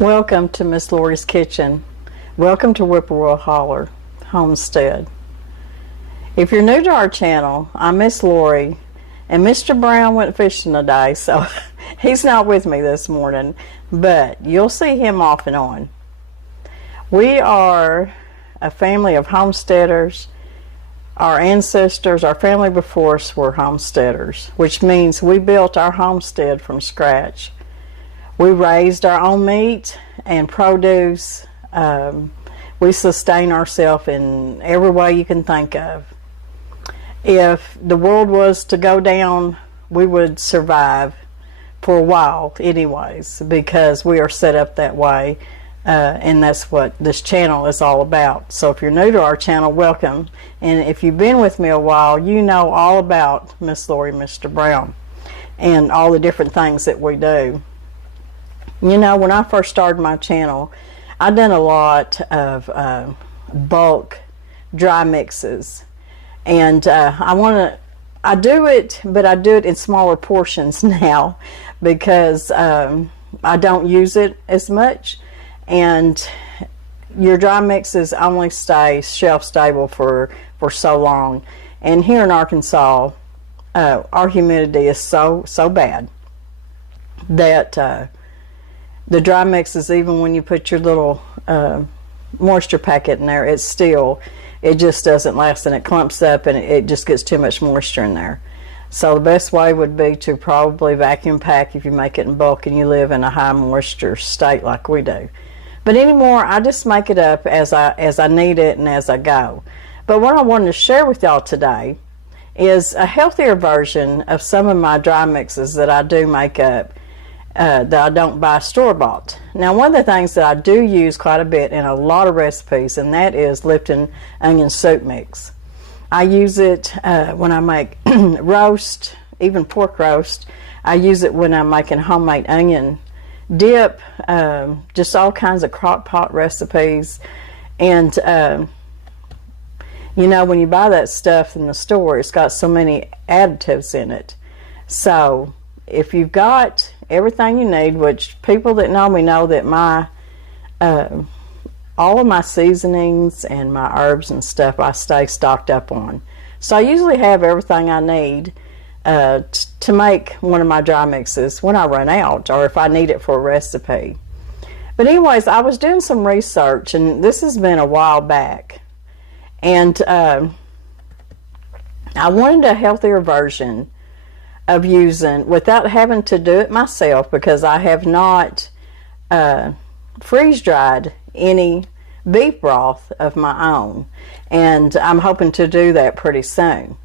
Welcome to Miss Lori's Kitchen. Welcome to Whippoorwill Holler Homestead. If you're new to our channel, I'm Miss Lori, and Mr. Brown went fishing today, so he's not with me this morning, but you'll see him off and on. We are a family of homesteaders. Our ancestors, our family before us were homesteaders, which means we built our homestead from scratch. We raised our own meat and produce. We sustain ourselves in every way you can think of. If the world was to go down, we would survive for a while anyways, because we are set up that way, and that's what this channel is all about. So if you're new to our channel, welcome. And if you've been with me a while, you know all about Miss Lori and Mr. Brown and all the different things that we do. You know, when I first started my channel, I done a lot of bulk dry mixes, and I do it, but I do it in smaller portions now because I don't use it as much, and your dry mixes only stay shelf stable for so long. And here in Arkansas, our humidity is so bad that the dry mixes, even when you put your little moisture packet in there, it just doesn't last, and it clumps up, and it just gets too much moisture in there. So the best way would be to probably vacuum pack if you make it in bulk and you live in a high moisture state like we do. But anymore, I just make it up as I need it and as I go. But what I wanted to share with y'all today is a healthier version of some of my dry mixes that I do make up, that I don't buy store-bought. Now, one of the things that I do use quite a bit in a lot of recipes, and that is Lipton onion soup mix. I use it when I make roast, even pork roast. I use it when I'm making homemade onion dip, just all kinds of crock pot recipes. And you know, when you buy that stuff in the store, it's got so many additives in it. So if you've got everything you need, which people that know me know that my all of my seasonings and my herbs and stuff I stay stocked up on. So I usually have everything I need to make one of my dry mixes when I run out, or if I need it for a recipe. But anyways, I was doing some research, and this has been a while back, and I wanted a healthier version of using, without having to do it myself, because I have not freeze dried any beef broth of my own, and I'm hoping to do that pretty soon.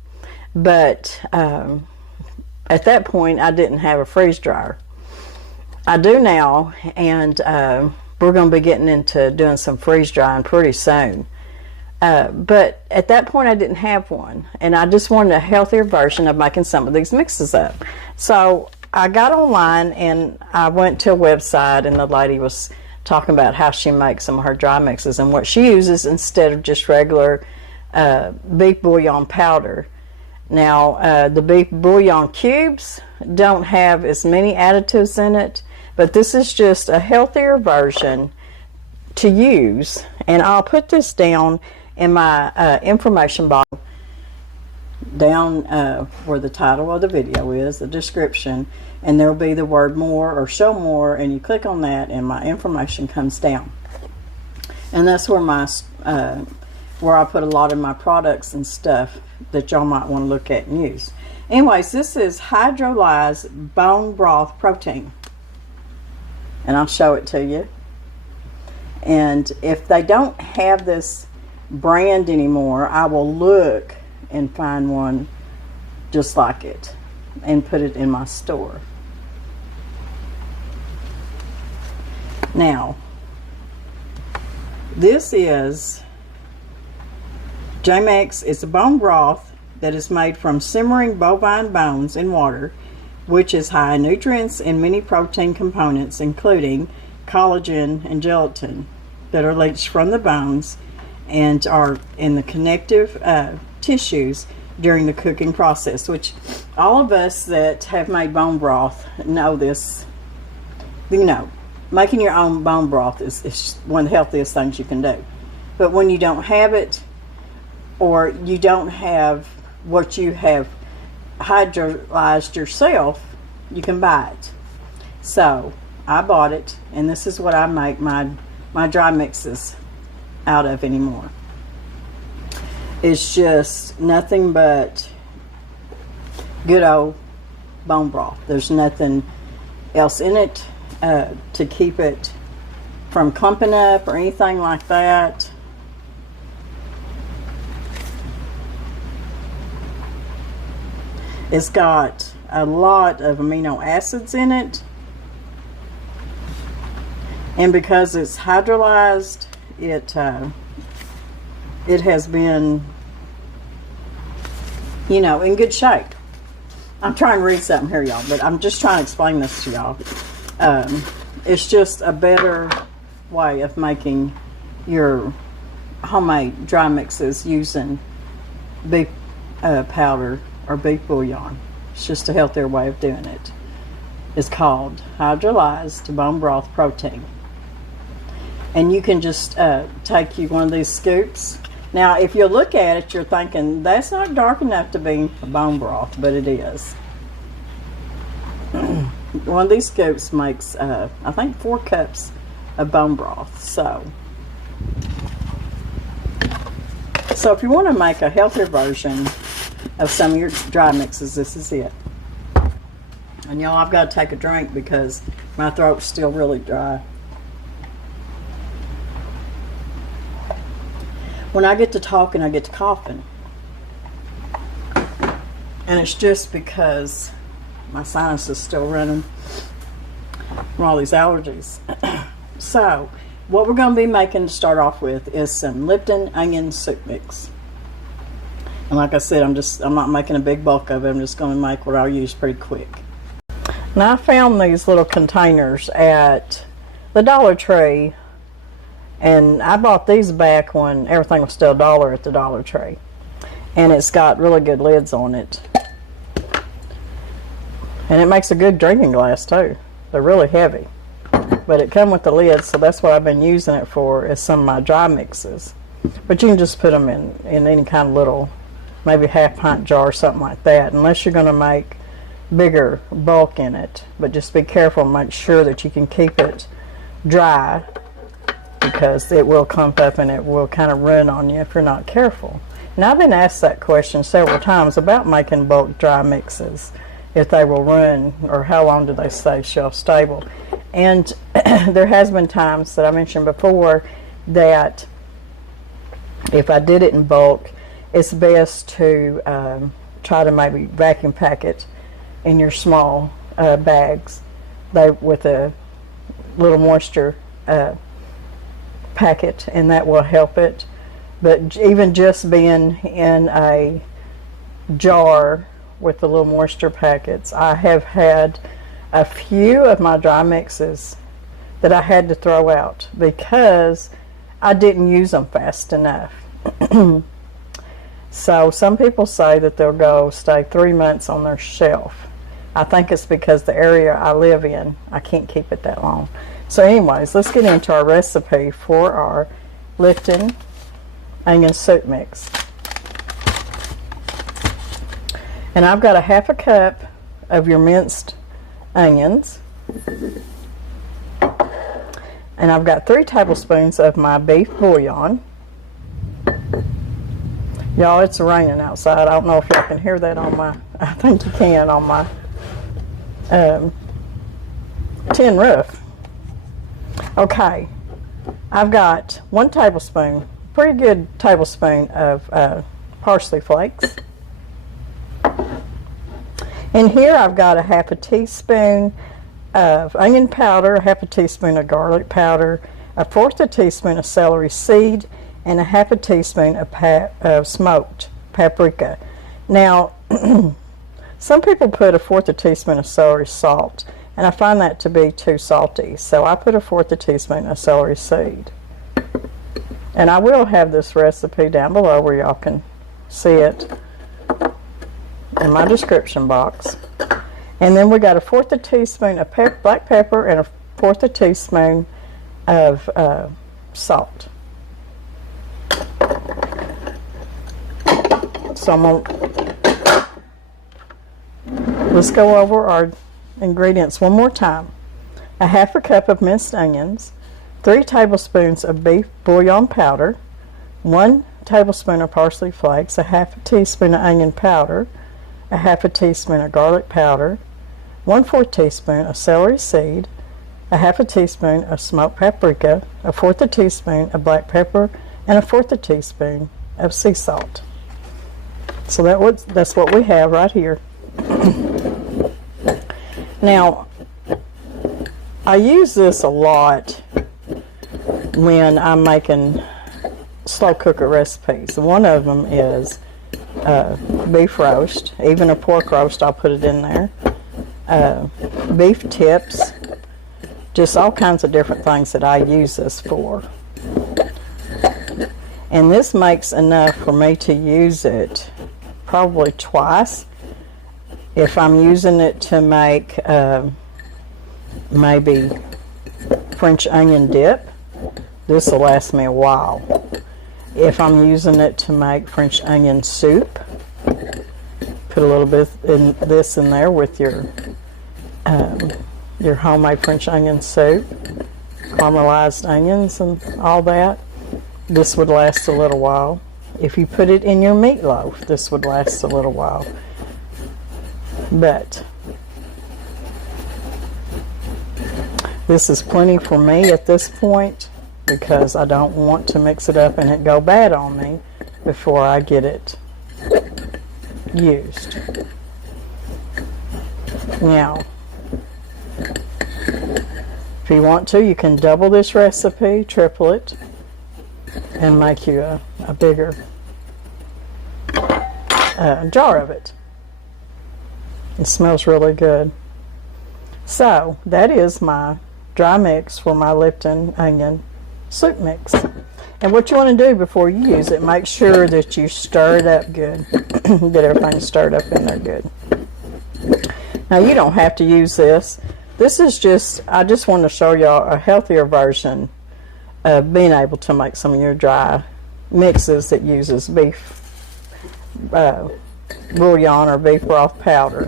But at that point I didn't have a freeze dryer. I do now, and we're going to be getting into doing some freeze drying pretty soon. But at that point I didn't have one, and I just wanted a healthier version of making some of these mixes up. So I got online and I went to a website, and the lady was talking about how she makes some of her dry mixes and what she uses instead of just regular beef bouillon powder. Now the beef bouillon cubes don't have as many additives in it, but this is just a healthier version to use, and I'll put this down in my information box down where the title of the video is, the description, and there will be the word more or show more, and you click on that and my information comes down, and that's where my where I put a lot of my products and stuff that y'all might want to look at and use. Anyways, this is hydrolyzed bone broth protein, and I'll show it to you. And if they don't have this brand anymore, I will look and find one just like it and put it in my store. Now, this is J-Mex. It's a bone broth that is made from simmering bovine bones in water, which is high in nutrients and many protein components, including collagen and gelatin, that are leached from the bones and are in the connective tissues during the cooking process, which all of us that have made bone broth know this. You know, making your own bone broth is one of the healthiest things you can do. But when you don't have it, or you don't have what you have hydrolyzed yourself, you can buy it. So I bought it, and this is what I make my dry mixes out of anymore. It's just nothing but good old bone broth. There's nothing else in it to keep it from clumping up or anything like that. It's got a lot of amino acids in it, and because it's hydrolyzed, it has been, you know, in good shape. I'm trying to read something here, y'all, but I'm just trying to explain this to y'all. It's just a better way of making your homemade dry mixes using beef powder or beef bouillon. It's just a healthier way of doing it. It's called hydrolyzed bone broth protein. And you can just take you one of these scoops. Now, if you look at it, you're thinking, that's not dark enough to be a bone broth, but it is. One of these scoops makes, I think, 4 cups of bone broth. So if you want to make a healthier version of some of your dry mixes, this is it. And y'all, I've got to take a drink because my throat's still really dry. When I get to talking, I get to coughing. And it's just because my sinus is still running from all these allergies. So, what we're going to be making to start off with is some Lipton onion soup mix. And like I said, I'm not making a big bulk of it. I'm just going to make what I'll use pretty quick. Now, I found these little containers at the Dollar Tree. And I bought these back when everything was still $1 at the Dollar Tree. And it's got really good lids on it. And it makes a good drinking glass too. They're really heavy. But it comes with the lids, so that's what I've been using it for, is some of my dry mixes. But you can just put them in any kind of little, maybe half-pint jar or something like that, unless you're going to make bigger bulk in it. But just be careful and make sure that you can keep it dry, because it will clump up and it will kind of run on you if you're not careful. Now, I've been asked that question several times about making bulk dry mixes, if they will run or how long do they stay shelf stable. And there has been times that I mentioned before that if I did it in bulk, it's best to try to maybe vacuum pack it in your small bags with a little moisture packet, and that will help it. But even just being in a jar with the little moisture packets, I have had a few of my dry mixes that I had to throw out because I didn't use them fast enough. So some people say that they'll stay 3 months on their shelf. I think it's because the area I live in, I can't keep it that long. So anyways, let's get into our recipe for our Lipton onion soup mix. And I've got a half a cup of your minced onions. And I've got 3 tablespoons of my beef bouillon. Y'all, it's raining outside. I don't know if y'all can hear that on my, I think you can on my tin roof. Okay, I've got 1 tablespoon, pretty good tablespoon of parsley flakes. In here I've got a half a teaspoon of onion powder, a half a teaspoon of garlic powder, a 1/4 teaspoon of celery seed, and a half a teaspoon of smoked paprika. Now, some people put a 1/4 teaspoon of celery salt, and I find that to be too salty, so I put a 1/4 teaspoon of celery seed. And I will have this recipe down below where y'all can see it in my description box. And then we got a 1/4 teaspoon of black pepper and a 1/4 a teaspoon of salt. So let's go over our ingredients one more time. 1/2 cup of minced onions, 3 tablespoons of beef bouillon powder, 1 tablespoon of parsley flakes, 1/2 teaspoon of onion powder, 1/2 teaspoon of garlic powder, 1/4 teaspoon of celery seed, 1/2 teaspoon of smoked paprika, 1/4 teaspoon of black pepper, and 1/4 teaspoon of sea salt. So that's what we have right here. Now, I use this a lot when I'm making slow cooker recipes. One of them is beef roast, even a pork roast, I'll put it in there. Beef tips, just all kinds of different things that I use this for. And this makes enough for me to use it probably twice. If I'm using it to make maybe French onion dip, this will last me a while. If I'm using it to make French onion soup, put a little bit in this in there with your homemade French onion soup, caramelized onions and all that. This would last a little while. If you put it in your meatloaf, this would last a little while. But this is plenty for me at this point, because I don't want to mix it up and it go bad on me before I get it used. Now, if you want to, you can double this recipe, triple it, and make you a bigger jar of it. It smells really good. So that is my dry mix for my Lipton onion soup mix. And what you want to do before you use it, make sure that you stir it up good. Get everything stirred up in there good. Now, you don't have to use this. This is just, I just want to show y'all a healthier version of being able to make some of your dry mixes that uses beef bouillon or beef broth powder.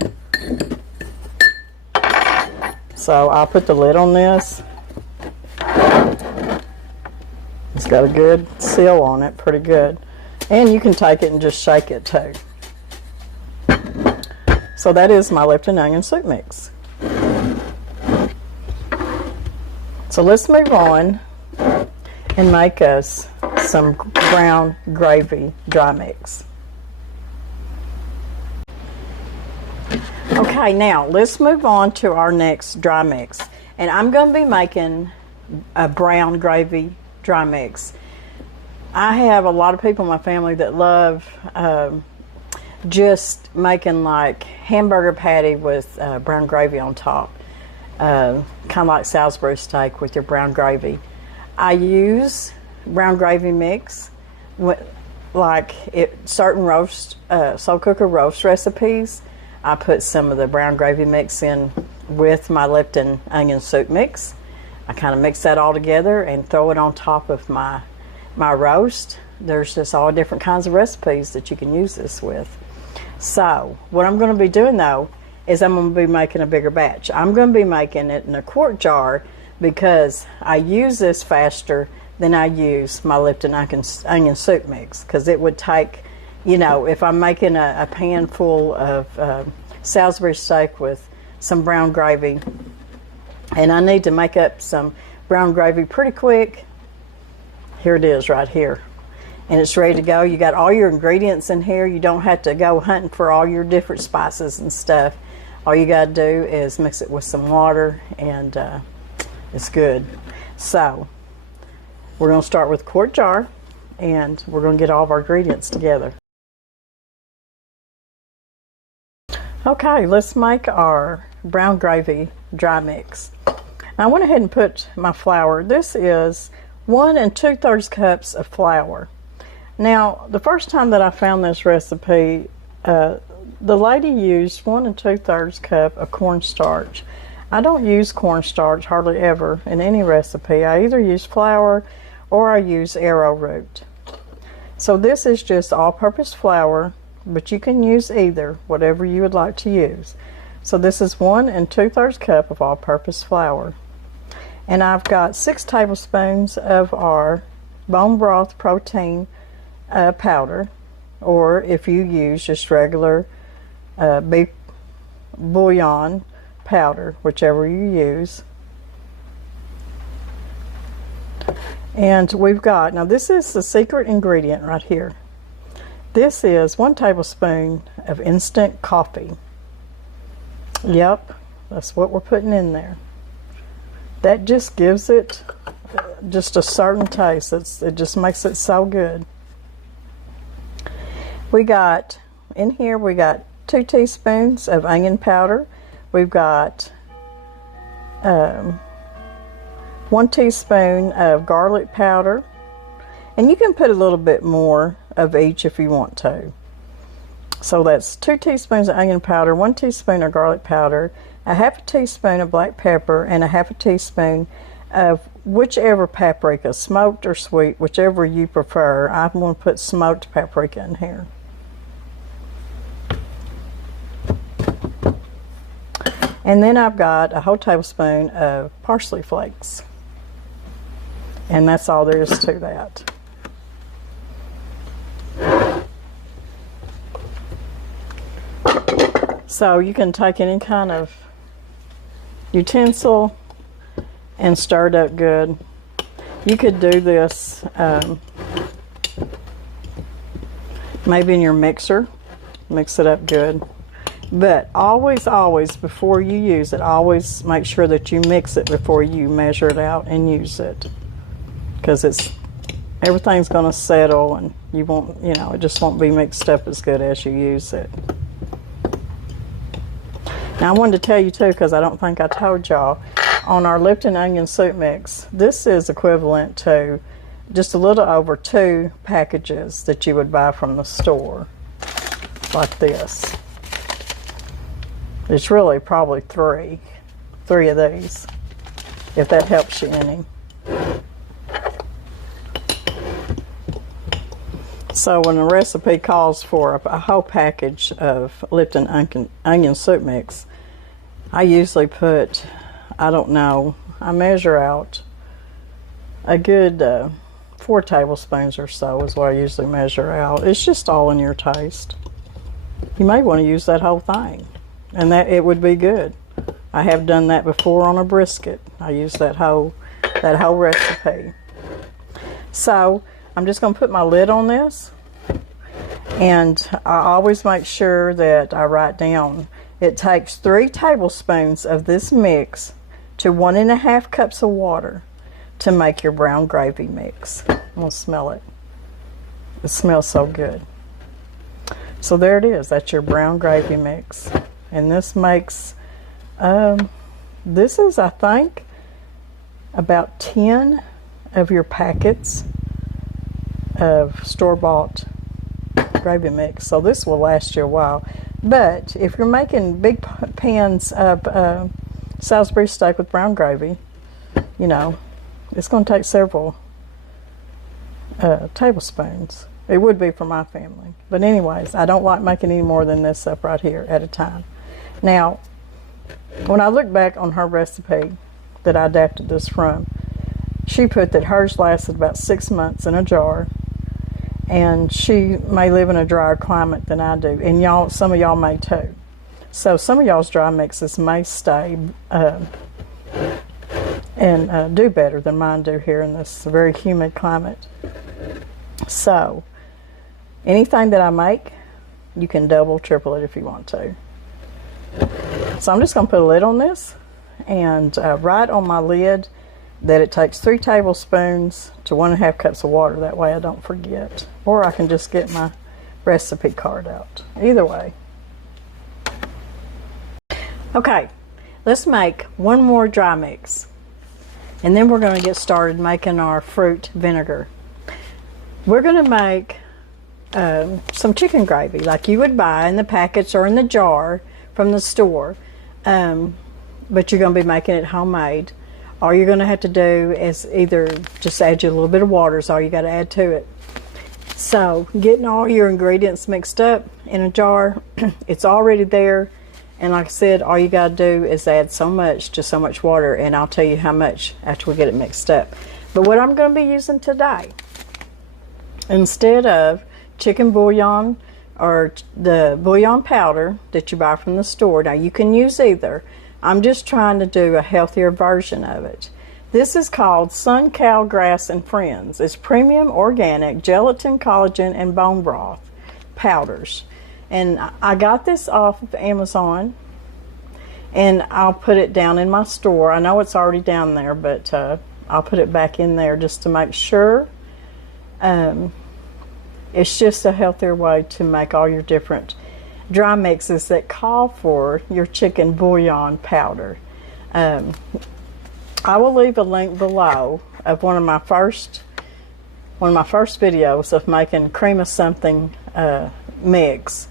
So I'll put the lid on this. It's got a good seal on it, pretty good. And you can take it and just shake it too. So that is my Lipton onion soup mix. So let's move on and make us some brown gravy dry mix. Okay, now let's move on to our next dry mix. And I'm going to be making a brown gravy dry mix. I have a lot of people in my family that love just making like hamburger patty with brown gravy on top. Kind of like Salisbury steak with your brown gravy. I use brown gravy mix with, like certain roast, slow cooker roast recipes. I put some of the brown gravy mix in with my Lipton onion soup mix. I kind of mix that all together and throw it on top of my roast. There's just all different kinds of recipes that you can use this with. So what I'm going to be doing though is I'm going to be making a bigger batch. I'm going to be making it in a quart jar because I use this faster than I use my Lipton onion soup mix, because it would take, you know, if I'm making a pan full of Salisbury steak with some brown gravy, and I need to make up some brown gravy pretty quick, here it is right here. And it's ready to go. You got all your ingredients in here. You don't have to go hunting for all your different spices and stuff. All you got to do is mix it with some water, and it's good. So we're going to start with a quart jar, and we're going to get all of our ingredients together. Okay, let's make our brown gravy dry mix. Now, I went ahead and put my flour. This is 1 2/3 cups of flour. Now, the first time that I found this recipe, the lady used 1 2/3 cup of cornstarch. I don't use cornstarch hardly ever in any recipe. I either use flour or I use arrowroot. So this is just all-purpose flour, but you can use either, whatever you would like to use. So this is 1 2/3 cup of all-purpose flour. And I've got 6 tablespoons of our bone broth protein powder, or if you use just regular beef bouillon powder, whichever you use. And we've got, now this is the secret ingredient right here. This is 1 tablespoon of instant coffee. Yep, that's what we're putting in there. That just gives it just a certain taste. It just makes it so good. We got, in here we got 2 teaspoons of onion powder. We've got 1 teaspoon of garlic powder, and you can put a little bit more of each if you want to. So that's 2 teaspoons of onion powder, 1 teaspoon of garlic powder, a 1/2 teaspoon of black pepper, and a 1/2 teaspoon of whichever paprika, smoked or sweet, whichever you prefer. I'm going to put smoked paprika in here. And then I've got a whole tablespoon of parsley flakes. And that's all there is to that. So you can take any kind of utensil and stir it up good. You could do this maybe in your mixer, mix it up good. But always, before you use it, always make sure that you mix it before you measure it out and use it. Because everything's going to settle, and you won't, it just won't be mixed up as good as you use it. Now I wanted to tell you too, because I don't think I told y'all, on our Lipton onion soup mix, this is equivalent to just a little over 2 packages that you would buy from the store, like this. It's really probably 3 of these, if that helps you any. So when a recipe calls for a whole package of Lipton onion soup mix, I usually put, I don't know, I measure out a good 4 tablespoons or so is what I usually measure out. It's just all in your taste. You may want to use that whole thing, and that it would be good. I have done that before on a brisket. I use that whole recipe. So I'm just going to put my lid on this, and I always make sure that I write down it takes 3 tablespoons of this mix to 1 1/2 cups of water to make your brown gravy mix. I'm going to smell it. It smells so good. So there it is. That's your brown gravy mix. And this makes, this is, I think, about 10 of your packets of store-bought gravy mix. So this will last you a while. But if you're making big pans of Salisbury steak with brown gravy, it's going to take several tablespoons. It would be for my family. But anyways, I don't like making any more than this up right here at a time. Now, when I look back on her recipe that I adapted this from, she put that hers lasted about 6 months in a jar, and she may live in a drier climate than I do, and some of y'all may too. So some of y'all's dry mixes may stay and do better than mine do here in this very humid climate. So anything that I make, you can double, triple it if you want to. So I'm just going to put a lid on this, and write on my lid that it takes 3 tablespoons to 1 1/2 cups of water. That way I don't forget. Or I can just get my recipe card out. Either way. Okay, let's make one more dry mix. And then we're going to get started making our fruit vinegar. We're going to make some chicken gravy like you would buy in the packets or in the jar from the store. but you're going to be making it homemade. All you're going to have to do is either just add you a little bit of water is all you got to add to it. So getting all your ingredients mixed up in a jar, it's already there. And like I said, all you got to do is add so much water, and I'll tell you how much after we get it mixed up. But what I'm going to be using today, instead of chicken bouillon or the bouillon powder that you buy from the store, now you can use either. I'm just trying to do a healthier version of it. This is called Sun Cow Grass and Friends. It's premium organic gelatin, collagen, and bone broth powders. And I got this off of Amazon, and I'll put it down in my store. I know it's already down there, but I'll put it back in there just to make sure. It's just a healthier way to make all your different dry mixes that call for your chicken bouillon powder. I will leave a link below of one of my first videos of making cream of something mix,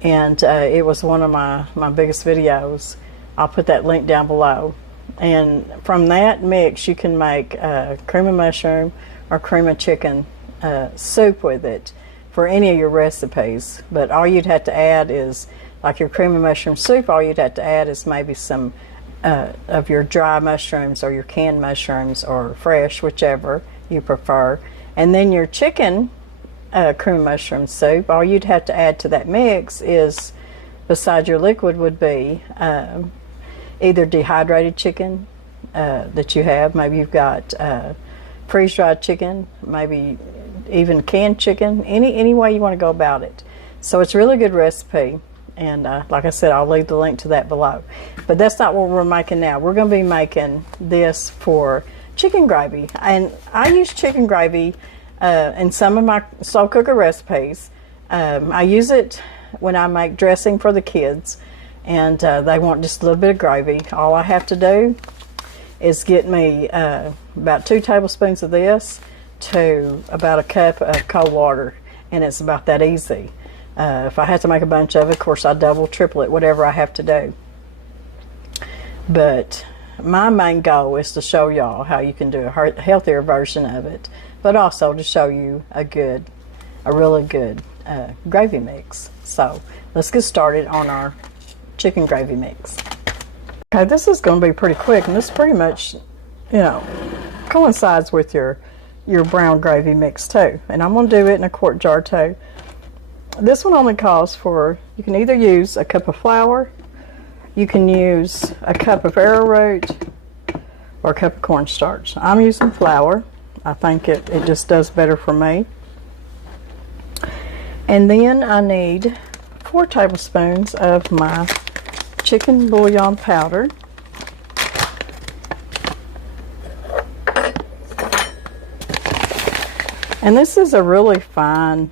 and it was one of my biggest videos. I'll put that link down below, and from that mix you can make cream of mushroom or cream of chicken soup with it for any of your recipes. But all you'd have to add is, like your cream of mushroom soup, all you'd have to add is maybe some of your dry mushrooms or your canned mushrooms or fresh, whichever you prefer. And then your chicken cream of mushroom soup, all you'd have to add to that mix is, beside your liquid, would be either dehydrated chicken that you have. Maybe you've got freeze-dried chicken, maybe even canned chicken, any way you want to go about it. So it's a really good recipe, and like I said, I'll leave the link to that below. But that's not what we're making now. We're going to be making this for chicken gravy, and I use chicken gravy in some of my slow cooker recipes. I use it when I make dressing for the kids, and they want just a little bit of gravy. All I have to do is get me about 2 tablespoons of this to about a cup of cold water, and it's about that easy. If I have to make a bunch of it, of course I double, triple it, whatever I have to do. But my main goal is to show y'all how you can do a healthier version of it, but also to show you a really good gravy mix. So let's get started on our chicken gravy mix. Okay, this is going to be pretty quick, and this pretty much, coincides with your brown gravy mix too. And I'm going to do it in a quart jar too. This one only calls for, you can either use a cup of flour, you can use a cup of arrowroot, or a cup of cornstarch. I'm using flour. I think it just does better for me. And then I need 4 tablespoons of my chicken bouillon powder. And this is a really fine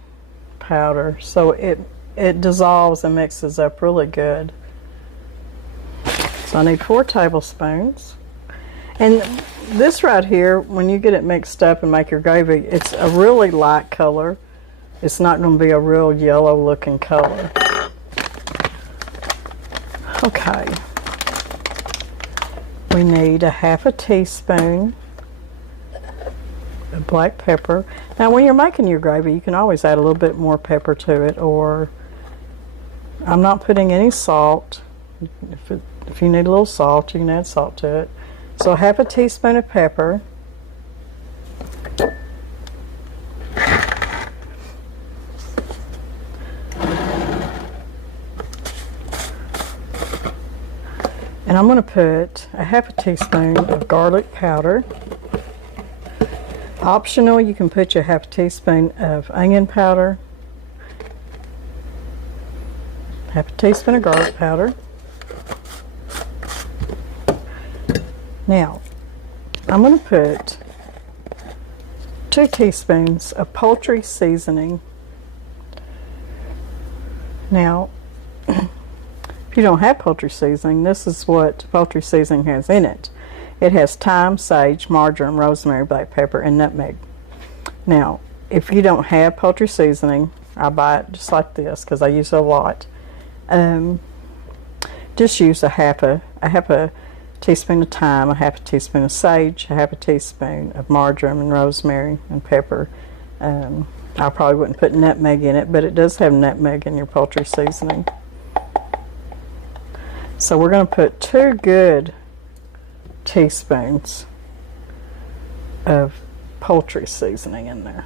powder, so it dissolves and mixes up really good. So I need 4 tablespoons. And this right here, when you get it mixed up and make your gravy, it's a really light color. It's not going to be a real yellow looking color. Okay. We need a half a teaspoon of black pepper. Now when you're making your gravy, you can always add a little bit more pepper to it, or I'm not putting any salt. If you need a little salt, you can add salt to it. So half a teaspoon of pepper. And I'm going to put a half a teaspoon of garlic powder. Optional, you can put your half a teaspoon of onion powder, half a teaspoon of garlic powder. Now, I'm going to put 2 teaspoons of poultry seasoning. Now, if you don't have poultry seasoning, this is what poultry seasoning has in it. It has thyme, sage, marjoram, rosemary, black pepper, and nutmeg. Now, if you don't have poultry seasoning, I buy it just like this because I use it a lot. Just use a half a teaspoon of thyme, a half a teaspoon of sage, a half a teaspoon of marjoram and rosemary and pepper. I probably wouldn't put nutmeg in it, but it does have nutmeg in your poultry seasoning. So we're going to put 2 good teaspoons of poultry seasoning in there.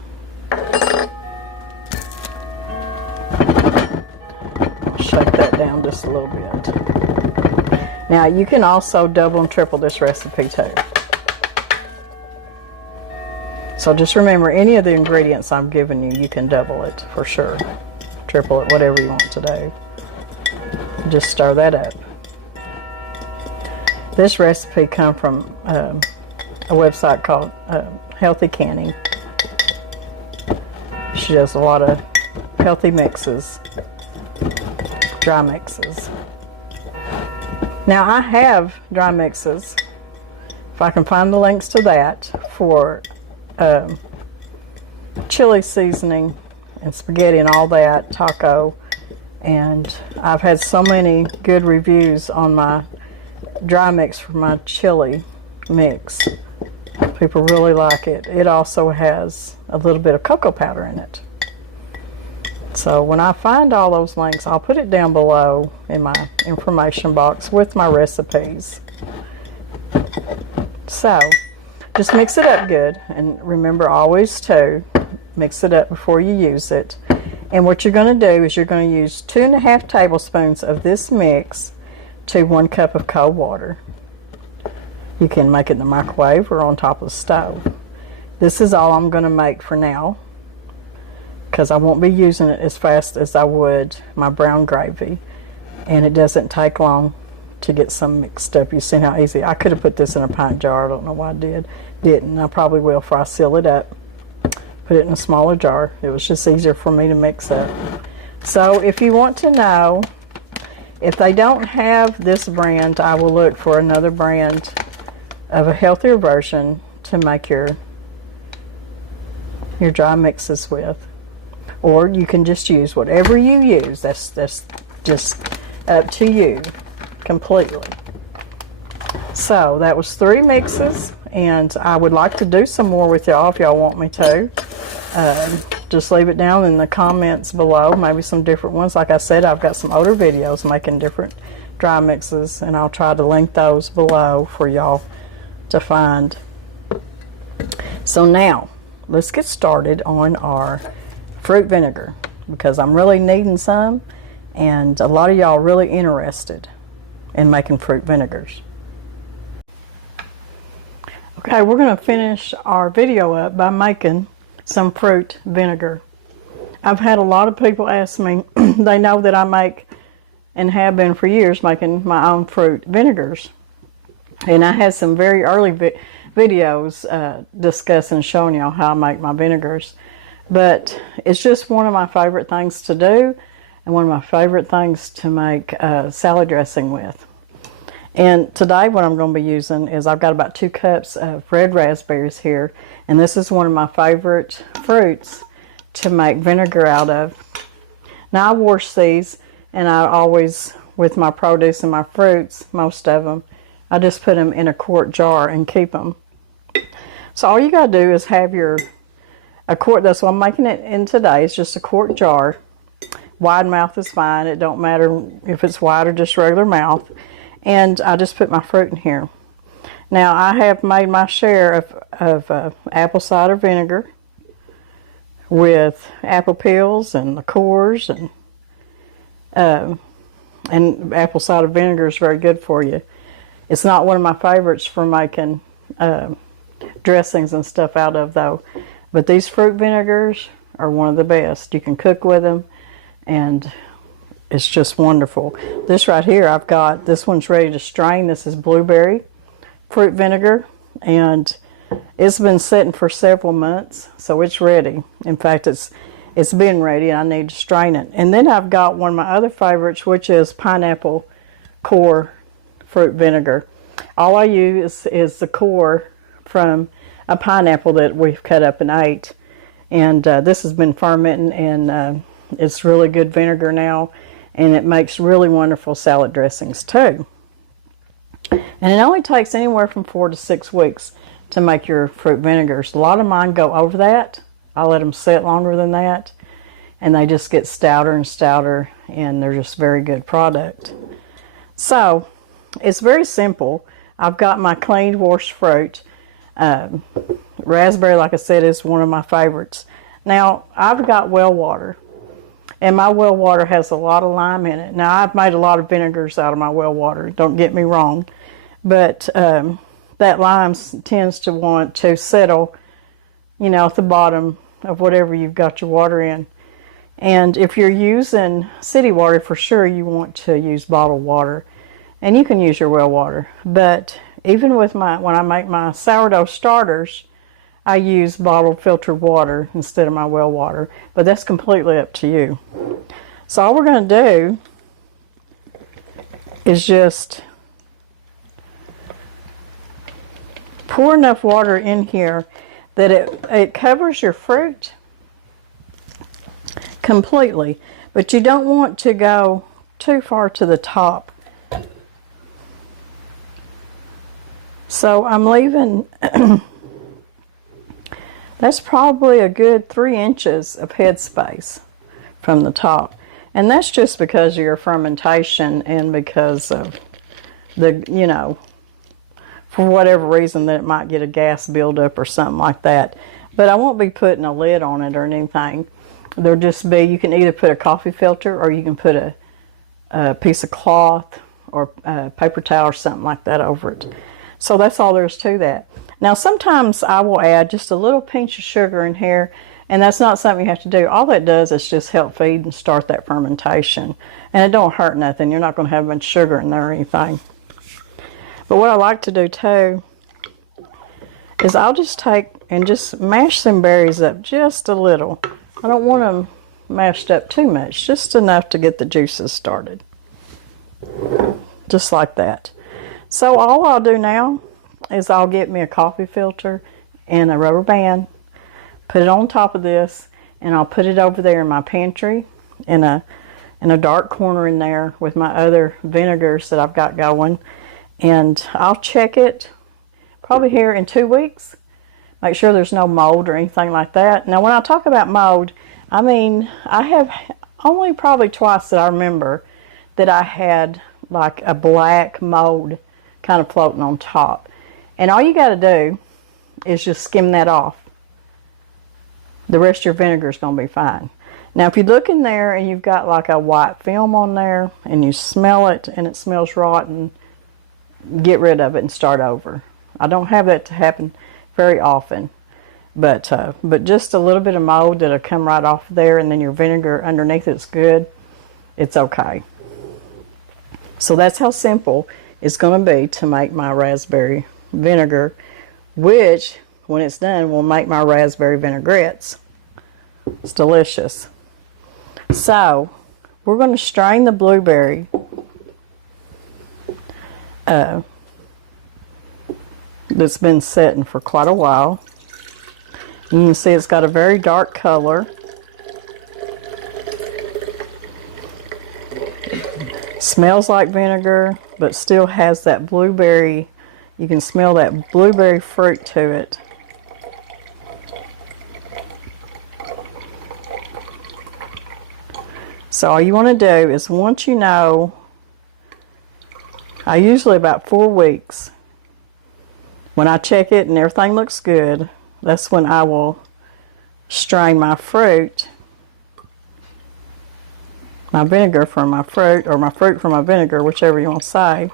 Shake that down just a little bit. Now you can also double and triple this recipe too. So just remember, any of the ingredients I'm giving you, you can double it for sure. Triple it, whatever you want to do. Just stir that up. This recipe comes from a website called Healthy Canning. She does a lot of healthy mixes, dry mixes. Now I have dry mixes, if I can find the links to that, for chili seasoning and spaghetti and all that, taco, and I've had so many good reviews on my dry mix for my chili mix. People really like it. It also has a little bit of cocoa powder in it. So when I find all those links, I'll put it down below in my information box with my recipes. So just mix it up good, and remember always to mix it up before you use it. And what you're going to do is you're going to use 2.5 tablespoons of this mix to 1 cup of cold water. You can make it in the microwave or on top of the stove. This is all I'm going to make for now, because I won't be using it as fast as I would my brown gravy, and it doesn't take long to get some mixed up. You see how easy. I could have put this in a pint jar. I don't know why I didn't. I probably will before I seal it up. Put it in a smaller jar. It was just easier for me to mix up. So if you want to know, if they don't have this brand, I will look for another brand of a healthier version to make your dry mixes with. Or you can just use whatever you use. That's just up to you completely. So that was 3 mixes, and I would like to do some more with y'all if y'all want me to. Just leave it down in the comments below, maybe some different ones. Like I said, I've got some older videos making different dry mixes, and I'll try to link those below for y'all to find. So now let's get started on our fruit vinegar, because I'm really needing some, and a lot of y'all are really interested in making fruit vinegars. Okay, we're going to finish our video up by making some fruit vinegar. I've had a lot of people ask me, they know that I make and have been for years making my own fruit vinegars. And I had some very early videos discussing, showing y'all how I make my vinegars. But it's just one of my favorite things to do, and one of my favorite things to make salad dressing with. And today what I'm going to be using is, I've got about 2 cups of red raspberries here, and this is one of my favorite fruits to make vinegar out of. Now I wash these, and I always, with my produce and my fruits, most of them, I just put them in a quart jar and keep them. So all you got to do is have a quart. That's what I'm making it in today. It's just a quart jar. Wide mouth is fine. It don't matter if it's wide or just regular mouth. And I just put my fruit in here. Now I have made my share of apple cider vinegar with apple peels and the cores, and apple cider vinegar is very good for you. It's not one of my favorites for making dressings and stuff out of, though. But these fruit vinegars are one of the best. You can cook with them, and it's just wonderful. This right here, I've got, this one's ready to strain. This is blueberry fruit vinegar, and it's been sitting for several months, so it's ready. In fact, it's been ready, and I need to strain it. And then I've got one of my other favorites, which is pineapple core fruit vinegar. All I use is the core from a pineapple that we've cut up and ate, and this has been fermenting, and it's really good vinegar now, and it makes really wonderful salad dressings too. And it only takes anywhere from 4 to 6 weeks to make your fruit vinegars. A lot of mine go over that. I let them sit longer than that, and they just get stouter and stouter, and they're just very good product. So it's very simple. I've got my cleaned, washed fruit. Raspberry, like I said, is one of my favorites. Now, I've got well water, and my well water has a lot of lime in it. Now, I've made a lot of vinegars out of my well water, don't get me wrong, but that lime tends to want to settle, you know, at the bottom of whatever you've got your water in. And if you're using city water, for sure you want to use bottled water, and you can use your well water. But even with when I make my sourdough starters, I use bottled filtered water instead of my well water, but that's completely up to you. So all we're going to do is just pour enough water in here that it covers your fruit completely, but you don't want to go too far to the top. So I'm leaving that's probably a good 3 inches of headspace from the top, and that's just because of your fermentation and because of the, you know, for whatever reason that it might get a gas buildup or something like that. But I won't be putting a lid on it or anything. There'll just be, you can either put a coffee filter, or you can put a piece of cloth or a paper towel or something like that over it. So that's all there is to that. Now sometimes I will add just a little pinch of sugar in here, and that's not something you have to do. All that does is just help feed and start that fermentation. And it don't hurt nothing. You're not going to have a bunch of sugar in there or anything. But what I like to do too is I'll just take and just mash some berries up just a little. I don't want them mashed up too much, just enough to get the juices started. Just like that. So all I'll do now is I'll get me a coffee filter and a rubber band, put it on top of this, and I'll put it over there in my pantry in a dark corner in there with my other vinegars that I've got going. And I'll check it probably here in 2 weeks. Make sure there's no mold or anything like that. Now when I talk about mold, I mean, I have only probably twice that I remember that I had like a black mold kind of floating on top. And all you got to do is just skim that off. The rest of your vinegar is going to be fine. Now if you look in there and you've got like a white film on there and you smell it and it smells rotten, get rid of it and start over. I don't have that to happen very often, but just a little bit of mold that'll come right off there, and then your vinegar underneath it's good. It's okay. So that's how simple it's going to be to make my raspberry vinegar, which when it's done will make my raspberry vinaigrettes. It's delicious. So we're going to strain the blueberry that's been setting for quite a while. And you can see it's got a very dark color. Smells like vinegar, but still has that blueberry. You can smell that blueberry fruit to it. So all you want to do is, once you know, I usually about 4 weeks, when I check it and everything looks good, that's when I will strain my fruit, my vinegar from my fruit, or my fruit from my vinegar, whichever you want to say.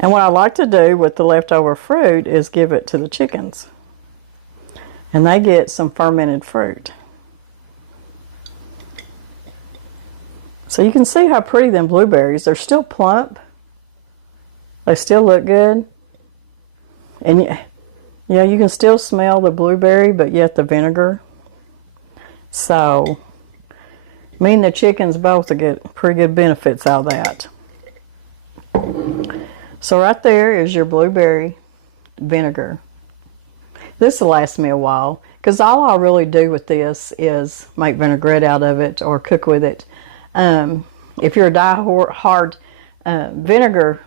And what I like to do with the leftover fruit is give it to the chickens. And they get some fermented fruit. So you can see how pretty them blueberries, they're still plump. They still look good. And yeah, you can still smell the blueberry, but yet the vinegar. So me and the chickens both will get pretty good benefits out of that. So right there is your blueberry vinegar. This will last me a while, because all I'll really do with this is make vinaigrette out of it or cook with it. If you're a die-hard vinegar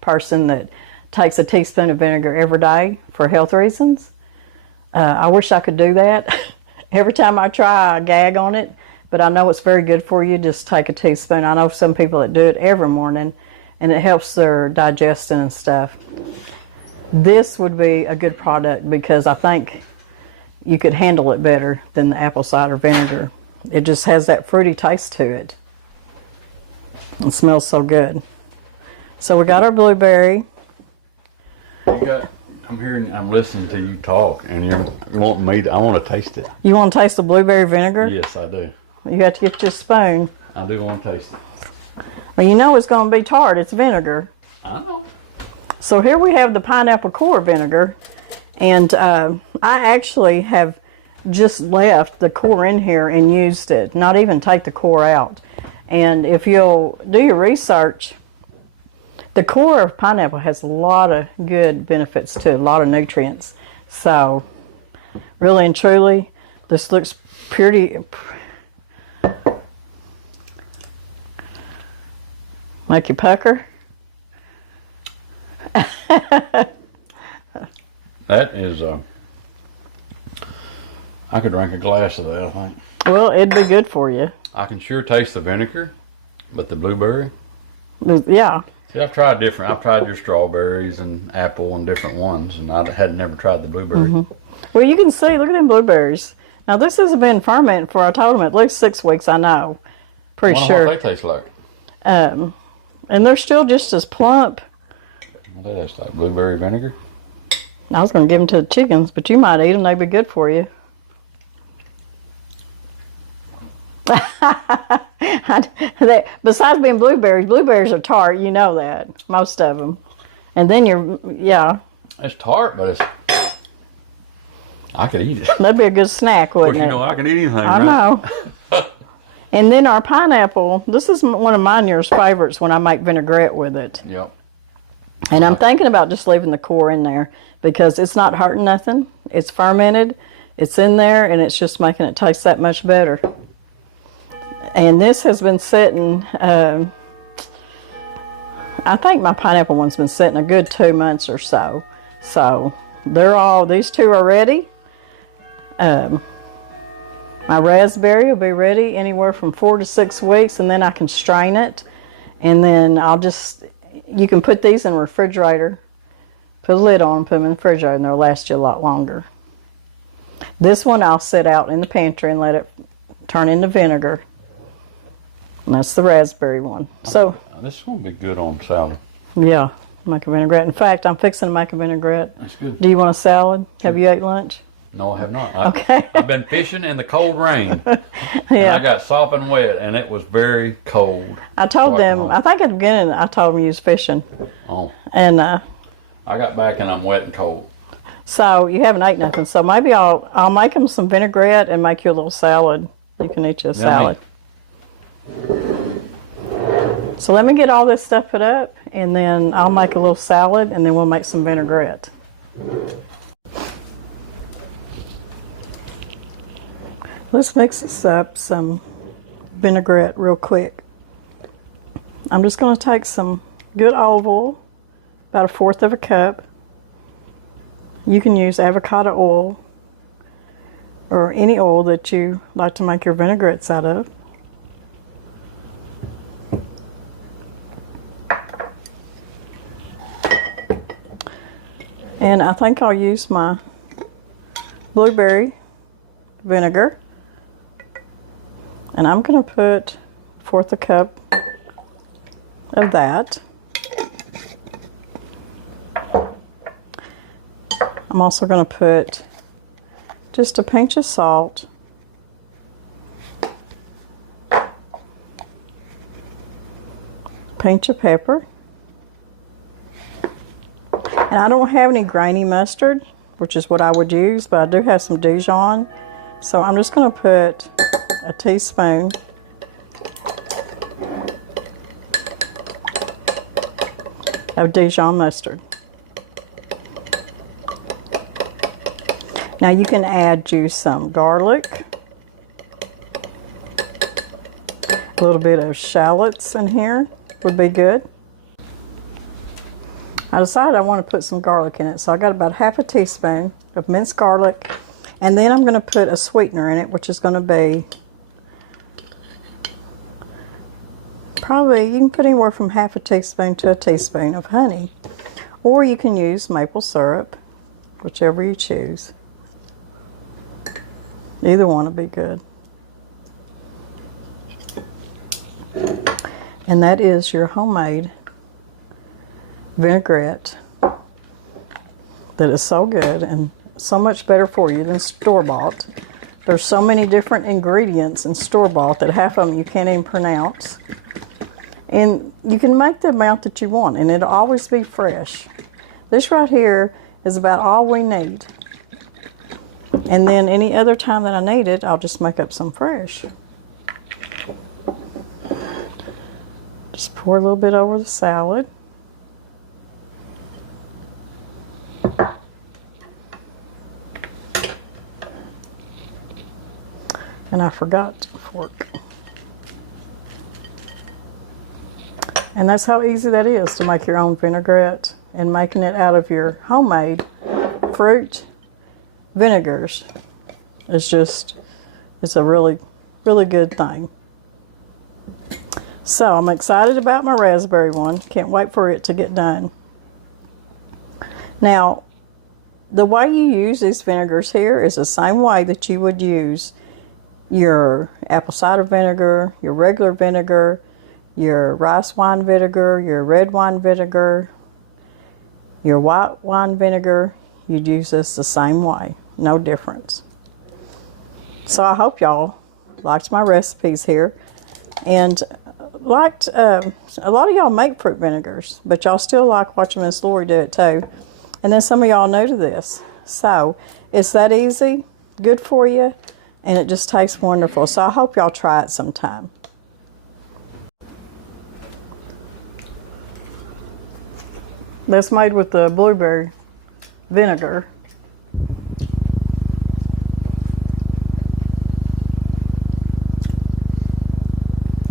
person that takes a teaspoon of vinegar every day for health reasons. I wish I could do that. Every time I try, I gag on it, but I know it's very good for you. Just take a teaspoon. I know some people that do it every morning, and it helps their digestion and stuff. This would be a good product because I think you could handle it better than the apple cider vinegar. It just has that fruity taste to it. It smells so good. So we got our blueberry. I'm listening to you talk, and you want me to, I want to taste it. You want to taste the blueberry vinegar? Yes, I do. You have to get your spoon. I do want to taste it. Well, you know it's going to be tart. It's vinegar. I know. So here we have the pineapple core vinegar, and I actually have just left the core in here and used it, not even take the core out. And if you'll do your research, the core of pineapple has a lot of good benefits to it, a lot of nutrients. So really and truly, this looks pretty. Make you pucker. That is, I could drink a glass of that, I think. Well, it'd be good for you. I can sure taste the vinegar, but the blueberry. Yeah. See, I've tried your strawberries and apple and different ones, and I had never tried the blueberry. Mm-hmm. Well, you can see, look at them blueberries. Now, this has been fermented for, I told them, at least 6 weeks, I know. Pretty sure. What they taste like. And they're still just as plump. Well, they taste like blueberry vinegar. I was going to give them to the chickens, but you might eat them. They'd be good for you. Besides being blueberries are tart. You know that. Most of them. And then yeah. It's tart, but I could eat it. That'd be a good snack, wouldn't it? Of course, you know I can eat anything, I know. And then our pineapple, this is one of my nearest favorites when I make vinaigrette with it. Yep. And I'm thinking about just leaving the core in there because it's not hurting nothing. It's fermented, it's in there, and it's just making it taste that much better. And this has been sitting, I think my pineapple one's been sitting a good 2 months or so. So these two are ready. My raspberry will be ready anywhere from 4 to 6 weeks, and then I can strain it. And then you can put these in the refrigerator, put a lid on them, put them in the refrigerator, and they'll last you a lot longer. This one I'll set out in the pantry and let it turn into vinegar. And that's the raspberry one. So this one will be good on salad. Yeah, make a vinaigrette. In fact, I'm fixing to make a vinaigrette. That's good. Do you want a salad? Have you ate lunch? No, I have not. Okay. I've been fishing in the cold rain. Yeah. And I got sopping wet, and it was very cold. I told them, I think at the beginning, I told them you was fishing. Oh. And I got back and I'm wet and cold. So you haven't ate nothing. So maybe I'll make them some vinaigrette and make you a little salad. You can eat you a salad. So let me get all this stuff put up, and then I'll make a little salad, and then we'll make some vinaigrette. Let's mix this up, some vinaigrette real quick. I'm just going to take some good olive oil, about 1/4 cup. You can use avocado oil or any oil that you like to make your vinaigrettes out of. And I think I'll use my blueberry vinegar. And I'm going to put 1/4 cup of that. I'm also going to put just a pinch of salt. Pinch of pepper. And I don't have any grainy mustard, which is what I would use, but I do have some Dijon. So I'm just going to put a teaspoon of Dijon mustard. Now you can add some garlic, a little bit of shallots in here would be good. I decided I want to put some garlic in it, so I got about half a teaspoon of minced garlic, and then I'm going to put a sweetener in it, which is going to be probably, you can put anywhere from half a teaspoon to a teaspoon of honey, or you can use maple syrup, whichever you choose. Either one will be good. And that is your homemade vinaigrette that is so good and so much better for you than store-bought. There's so many different ingredients in store-bought that half of them you can't even pronounce. And you can make the amount that you want, and it'll always be fresh. This right here is about all we need. And then any other time that I need it, I'll just make up some fresh. Just pour a little bit over the salad. And I forgot a fork. And that's how easy that is to make your own vinaigrette, and making it out of your homemade fruit vinegars. It's a really, really good thing. So I'm excited about my raspberry one. Can't wait for it to get done. Now, the way you use these vinegars here is the same way that you would use your apple cider vinegar, your regular vinegar, your rice wine vinegar, your red wine vinegar, your white wine vinegar. You'd use this the same way. No difference. So I hope y'all liked my recipes here, and liked a lot of y'all make fruit vinegars, but y'all still like watching Miss Lori do it too. And then some of y'all new to this. So it's that easy, good for you, and it just tastes wonderful. So I hope y'all try it sometime. That's made with the blueberry vinegar.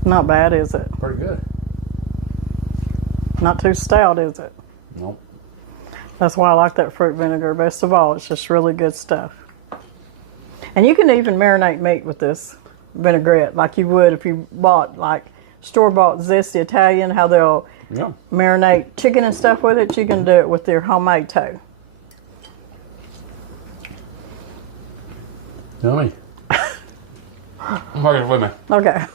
Not bad, is it? Pretty good. Not too stout, is it? Nope. That's why I like that fruit vinegar best of all. It's just really good stuff. And you can even marinate meat with this vinaigrette like you would if you bought like store-bought zesty Italian, how they'll marinate chicken and stuff with it. You can do it with your homemade too. Yummy. I'm hurrying with me. Okay.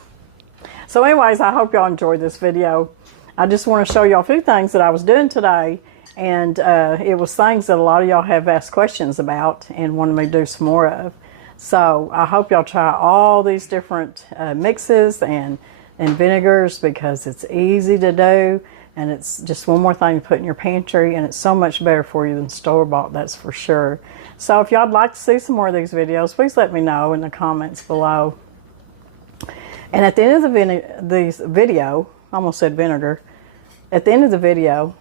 So anyways, I hope y'all enjoyed this video. I just want to show y'all a few things that I was doing today, and it was things that a lot of y'all have asked questions about and wanted me to do some more of. So I hope y'all try all these different mixes and vinegars, because it's easy to do, and it's just one more thing to put in your pantry, and it's so much better for you than store-bought, that's for sure. So if y'all would like to see some more of these videos, please let me know in the comments below. And at the end of the video, I almost said vinegar. At the end of the video,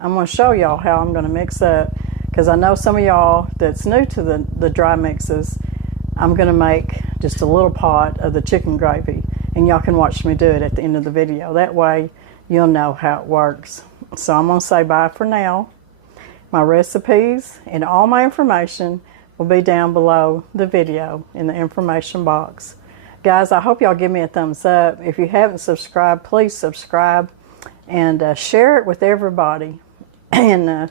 I'm going to show y'all how I'm going to mix up, because I know some of y'all that's new to the dry mixes. I'm going to make just a little pot of the chicken gravy, and y'all can watch me do it at the end of the video. That way you'll know how it works. So I'm going to say bye for now. My recipes and all my information will be down below the video in the information box. Guys, I hope y'all give me a thumbs up. If you haven't subscribed, please subscribe and share it with everybody. And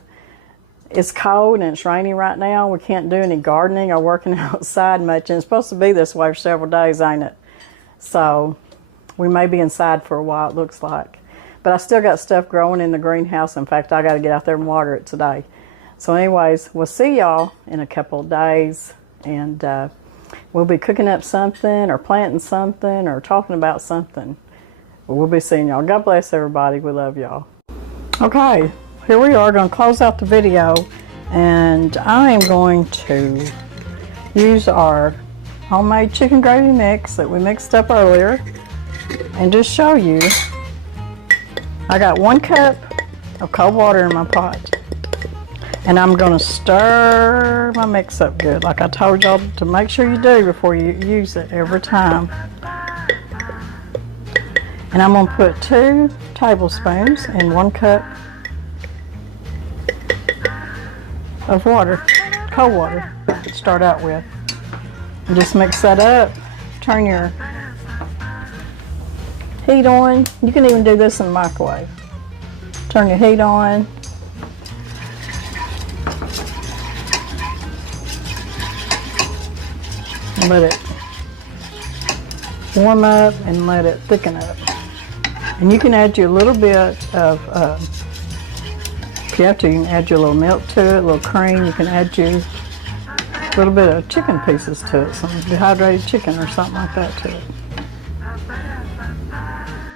it's cold and it's raining right now. We can't do any gardening or working outside much. And it's supposed to be this way for several days, ain't it? So we may be inside for a while, it looks like. But I still got stuff growing in the greenhouse. In fact, I got to get out there and water it today. So anyways, we'll see y'all in a couple of days. And we'll be cooking up something or planting something or talking about something. We'll be seeing y'all. God bless everybody. We love y'all. Okay, here we are going to close out the video, and I am going to use our homemade chicken gravy mix that we mixed up earlier and just show you. I got 1 cup of cold water in my pot, and I'm going to stir my mix up good, like I told y'all to make sure you do before you use it every time. And I'm going to put 2 tablespoons in 1 cup of water, cold water to start out with. And just mix that up. Turn your heat on. You can even do this in the microwave. Turn your heat on. Let it warm up and let it thicken up. And you can add your little bit of, if you have to, you can add your little milk to it, a little cream. You can add your little bit of chicken pieces to it, some dehydrated chicken or something like that to it.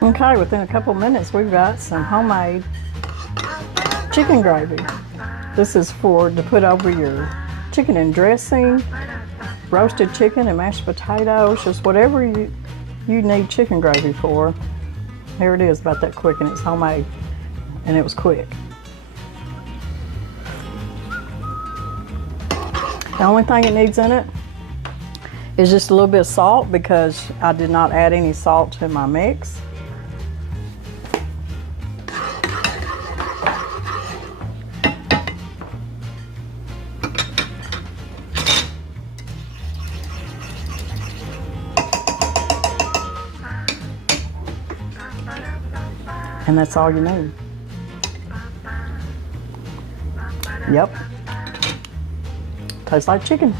Okay, within a couple minutes we've got some homemade chicken gravy. This is to put over your chicken and dressing, roasted chicken and mashed potatoes, just whatever you need chicken gravy for. Here it is, about that quick, and it's homemade, and it was quick. The only thing it needs in it is just a little bit of salt, because I did not add any salt to my mix. And that's all you need. Yep. Tastes like chicken.